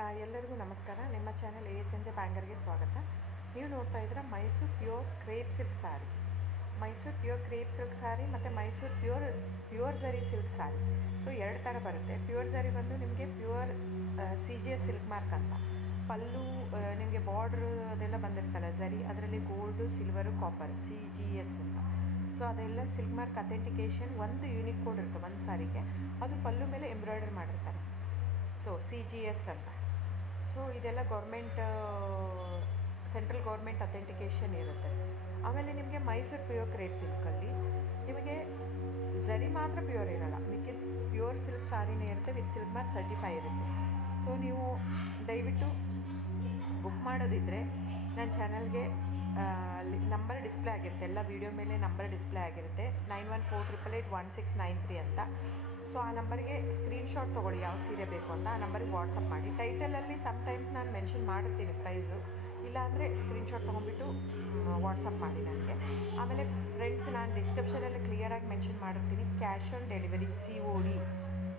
ಎಲ್ಲರಿಗೂ ನಮಸ್ಕಾರ. ನಿಮ್ಮ ಚಾನೆಲ್ ಸಂಜೆ ಬ್ಯಾಂಗರ್ಗೆ ಸ್ವಾಗತ. ನೀವು ನೋಡ್ತಾ ಇದ್ದೀರಾ ಮೈಸೂರು ಪ್ಯೂರ್ ಕ್ರೇಪ್ ಸಿಲ್ಕ್ ಸಾರಿ. ಮೈಸೂರು ಪ್ಯೂರ್ ಕ್ರೇಪ್ ಸಿಲ್ಕ್ ಸಾರಿ ಮತ್ತು ಮೈಸೂರು ಪ್ಯೂರ್ ಝರಿ ಸಿಲ್ಕ್ ಸಾರಿ. ಸೊ ಎರಡು ಥರ ಬರುತ್ತೆ. ಪ್ಯೂರ್ ಝರಿ ಬಂದು ನಿಮಗೆ ಪ್ಯೂರ್ CGS ಸಿಲ್ಕ್ ಮಾರ್ಕ್ ಅಂತ. ಪಲ್ಲು ನಿಮಗೆ ಬಾರ್ಡ್ರು ಅದೆಲ್ಲ ಬಂದಿರ್ತಲ್ಲ ಝರಿ, ಅದರಲ್ಲಿ ಗೋಲ್ಡು, ಸಿಲ್ವರು, ಕಾಪರ್ CGS ಅಂತ. ಸೊ ಅದೆಲ್ಲ ಸಿಲ್ಕ್ ಮಾರ್ಕ್ ಅಥೆಂಟಿಕೇಷನ್ ಒಂದು ಯೂನಿಕ್ ಕೋಡ್ ಇರುತ್ತೆ ಒಂದು ಸಾರಿಗೆ. ಅದು ಪಲ್ಲು ಮೇಲೆ ಎಂಬ್ರಾಯ್ಡರ್ ಮಾಡಿರ್ತಾರೆ. ಸೊ CGS ಅಂತ. ಸೊ ಇದೆಲ್ಲ ಸೆಂಟ್ರಲ್ ಗೌರ್ಮೆಂಟ್ ಅಥೆಂಟಿಕೇಷನ್ ಇರುತ್ತೆ. ಆಮೇಲೆ ನಿಮಗೆ ಮೈಸೂರು ಪ್ಯೂರ್ ಕ್ರೇಪ್ ಸಿಲ್ಕಲ್ಲಿ ನಿಮಗೆ ಝರಿ ಮಾತ್ರ ಪ್ಯೂರ್ ಇರೋಲ್ಲ, ಮಿಕ್ಕಿದ ಪ್ಯೂರ್ ಸಿಲ್ಕ್ ಸಾರಿನೇ ಇರುತ್ತೆ, ವಿತ್ ಸಿಲ್ಕ್ ಮಾರ್ಕ್ ಸರ್ಟಿಫೈ ಇರುತ್ತೆ. ಸೊ ನೀವು ದಯವಿಟ್ಟು ಬುಕ್ ಮಾಡೋದಿದ್ದರೆ ನನ್ನ ಚಾನಲ್ಗೆ ನಂಬರ್ ಡಿಸ್ಪ್ಲೇ ಆಗಿರುತ್ತೆ, ಎಲ್ಲ ವೀಡಿಯೋ ಮೇಲೆ ನಂಬರ್ ಡಿಸ್ಪ್ಲೇ ಆಗಿರುತ್ತೆ, 9148881693 ಅಂತ. ಸೊ ಆ ನಂಬರಿಗೆ ಸ್ಕ್ರೀನ್ಶಾಟ್ ತೊಗೊಳ್ಳಿ ಯಾವ ಸೀರೆ ಬೇಕು ಅಂತ, ಆ ನಂಬರಿಗೆ ವಾಟ್ಸಪ್ ಮಾಡಿ. ಟೈಟಲಲ್ಲಿ ಸಮ್ಟೈಮ್ಸ್ ನಾನು ಮೆನ್ಷನ್ ಮಾಡಿರ್ತೀನಿ ಪ್ರೈಸು, ಇಲ್ಲಾಂದರೆ ಸ್ಕ್ರೀನ್ಶಾಟ್ ತೊಗೊಂಡ್ಬಿಟ್ಟು ವಾಟ್ಸಪ್ ಮಾಡಿ ನನಗೆ. ಆಮೇಲೆ ಫ್ರೆಂಡ್ಸ್, ನಾನು ಡಿಸ್ಕ್ರಿಪ್ಷನಲ್ಲಿ ಕ್ಲಿಯರಾಗಿ ಮೆನ್ಷನ್ ಮಾಡಿರ್ತೀನಿ, cash on delivery COD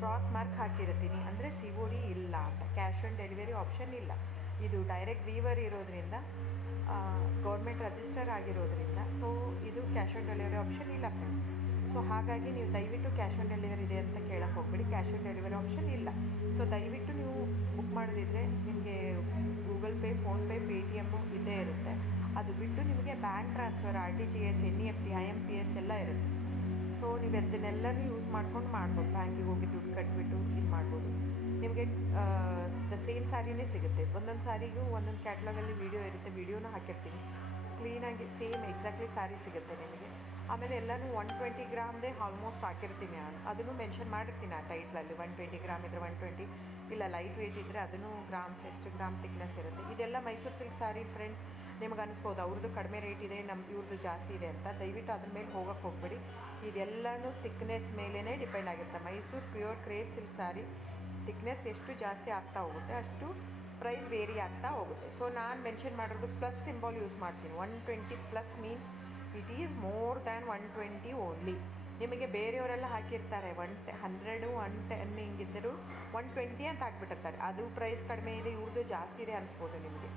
cross mark ಹಾಕಿರ್ತೀನಿ, ಅಂದರೆ COD ಇಲ್ಲ ಅಂತ, ಕ್ಯಾಶ್ ಆನ್ ಡೆಲಿವರಿ ಆಪ್ಷನ್ ಇಲ್ಲ. ಇದು ಡೈರೆಕ್ಟ್ ವೀವರ್ ಇರೋದ್ರಿಂದ, ಗೌರ್ಮೆಂಟ್ ರಿಜಿಸ್ಟರ್ ಆಗಿರೋದ್ರಿಂದ, ಸೊ ಇದು ಕ್ಯಾಶ್ ಆನ್ ಡೆಲಿವರಿ ಆಪ್ಷನ್ ಇಲ್ಲ ಫ್ರೆಂಡ್ಸ್. ಸೊ ಹಾಗಾಗಿ ನೀವು ದಯವಿಟ್ಟು ಕ್ಯಾಶ್ ಆನ್ ಡೆಲಿವರಿ ಇದೆ ಅಂತ ಕೇಳಕ್ಕೆ ಹೋಗ್ಬೇಡಿ, ಕ್ಯಾಶ್ ಆನ್ ಡೆಲಿವರಿ ಆಪ್ಷನ್ ಇಲ್ಲ. ಸೊ ದಯವಿಟ್ಟು ನೀವು ಬುಕ್ ಮಾಡೋದಿದ್ರೆ ನಿಮಗೆ ಗೂಗಲ್ ಪೇ, ಫೋನ್ಪೇ, Paytm ಇದ್ದೇ ಇರುತ್ತೆ. ಅದು ಬಿಟ್ಟು ನಿಮಗೆ bank transfer, RTGS, NEFT, IMPS ಎಲ್ಲ ಇರುತ್ತೆ. ಸೊ ನೀವು ಅದನ್ನೆಲ್ಲನೂ ಯೂಸ್ ಮಾಡ್ಕೊಂಡು ಮಾಡ್ಬೋದು. ಬ್ಯಾಂಕಿಗೆ ಹೋಗಿ ದುಡ್ಡು ಕಟ್ಬಿಟ್ಟು ಇದು ಮಾಡ್ಬೋದು. ನಿಮಗೆ ದ ಸೇಮ್ ಸ್ಯಾರಿನೇ ಸಿಗುತ್ತೆ. ಒಂದೊಂದು ಸ್ಯಾರಿಗೂ ಒಂದೊಂದು ಕ್ಯಾಟ್ಲಾಗಲ್ಲಿ ವೀಡಿಯೋ ಇರುತ್ತೆ, ವೀಡಿಯೋನ ಹಾಕಿರ್ತೀನಿ. ಕ್ಲೀನಾಗಿ ಸೇಮ್ ಎಕ್ಸಾಕ್ಟ್ಲಿ ಸ್ಯಾರಿ ಸಿಗುತ್ತೆ ನಿಮಗೆ. ಆಮೇಲೆ ಎಲ್ಲನೂ 120 ಗ್ರಾಮ್ದೇ ಆಲ್ಮೋಸ್ಟ್ ಹಾಕಿರ್ತೀನಿ ನಾನು, ಅದನ್ನು ಮೆನ್ಷನ್ ಮಾಡಿರ್ತೀನಿ ಆ ಟೈಟ್ಲಲ್ಲಿ. 120 ಗ್ರಾಮ್ ಇದ್ದರೆ 120, ಇಲ್ಲ ಲೈಟ್ ವೆಯ್ಟ್ ಇದ್ದರೆ ಅದನ್ನು ಗ್ರಾಮ್ಸ್ ಎಷ್ಟು ಗ್ರಾಮ್ ಥಿಕ್ನೆಸ್ ಇರುತ್ತೆ. ಇದೆಲ್ಲ ಮೈಸೂರು ಸಿಲ್ಕ್ ಸಾರಿ ಫ್ರೆಂಡ್ಸ್. ನಿಮ್ಗೆ ಅನಿಸ್ಬೋದು ಅವ್ರದ್ದು ಕಡಿಮೆ ರೇಟ್ ಇದೆ, ಇವ್ರದ್ದು ಜಾಸ್ತಿ ಇದೆ ಅಂತ. ದಯವಿಟ್ಟು ಅದ್ರ ಮೇಲೆ ಹೋಗೋಕ್ಕೆ ಹೋಗ್ಬೇಡಿ. ಇದೆಲ್ಲನೂ ಥಿಕ್ನೆಸ್ ಮೇಲೇ ಡಿಪೆಂಡ್ ಆಗಿರುತ್ತೆ. ಮೈಸೂರು ಪ್ಯೂರ್ ಕ್ರೇಪ್ ಸಿಲ್ಕ್ ಸಾರಿ ಥಿಕ್ನೆಸ್ ಎಷ್ಟು ಜಾಸ್ತಿ ಆಗ್ತಾ ಹೋಗುತ್ತೆ ಅಷ್ಟು ಪ್ರೈಸ್ ವೇರಿ ಆಗ್ತಾ ಹೋಗುತ್ತೆ. ಸೊ ನಾನು ಮೆನ್ಷನ್ ಮಾಡಿರೋದು ಪ್ಲಸ್ ಸಿಂಬಲ್ ಯೂಸ್ ಮಾಡ್ತೀನಿ. 120 plus means it is more than 120 only. ನಿಮಗೆ ಬೇರೆಯವರೆಲ್ಲ ಹಾಕಿರ್ತಾರೆ 100, 110 ಹಿಂಗಿದ್ದರೂ 120 ಅಂತ ಹಾಕ್ಬಿಟ್ಟಿರ್ತಾರೆ. ಅದು ಪ್ರೈಸ್ ಕಡಿಮೆ ಇದೆ, ಇವ್ರದ್ದು ಜಾಸ್ತಿ ಇದೆ ಅನಿಸ್ಬೋದು ನಿಮಗೆ.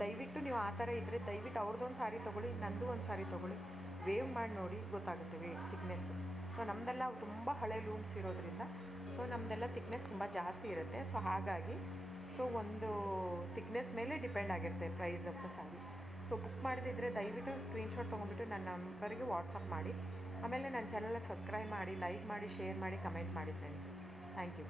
ದಯವಿಟ್ಟು ನೀವು ಆ ಥರ ಇದ್ದರೆ ದಯವಿಟ್ಟು ಅವ್ರದ್ದೊಂದು ಸಾರಿ ತೊಗೊಳ್ಳಿ, ನಂದು ಒಂದು ಸಾರಿ ತೊಗೊಳ್ಳಿ, ವೇವ್ ಮಾಡಿ ನೋಡಿ, ಗೊತ್ತಾಗುತ್ತೆ ವೇಟ್ ಥಿಕ್ನೆಸ್ಸು. ಸೊ ನಮ್ಮದೆಲ್ಲ ತುಂಬ ಹಳೆ ಲೂಮ್ಸ್ ಇರೋದ್ರಿಂದ ಸೊ ನಮ್ಮದೆಲ್ಲ ಥಿಕ್ನೆಸ್ ತುಂಬ ಜಾಸ್ತಿ ಇರುತ್ತೆ. ಸೊ ಹಾಗಾಗಿ ಒಂದು ಥಿಕ್ನೆಸ್ ಮೇಲೆ ಡಿಪೆಂಡ್ ಆಗಿರುತ್ತೆ price of the sari. So book ಮಾಡಿದಿದ್ರೆ ದಯವಿಟ್ಟು ಸ್ಕ್ರೀನ್ಶಾಟ್ ತೊಗೊಂಡ್ಬಿಟ್ಟು ನನ್ನ ನಂಬರಿಗೆ ವಾಟ್ಸಪ್ ಮಾಡಿ. ಆಮೇಲೆ ನನ್ನ ಚಾನಲ್ನ ಸಬ್ಸ್ಕ್ರೈಬ್ ಮಾಡಿ, ಲೈಕ್ ಮಾಡಿ, ಶೇರ್ ಮಾಡಿ, ಕಮೆಂಟ್ ಮಾಡಿ ಫ್ರೆಂಡ್ಸ್. Thank you.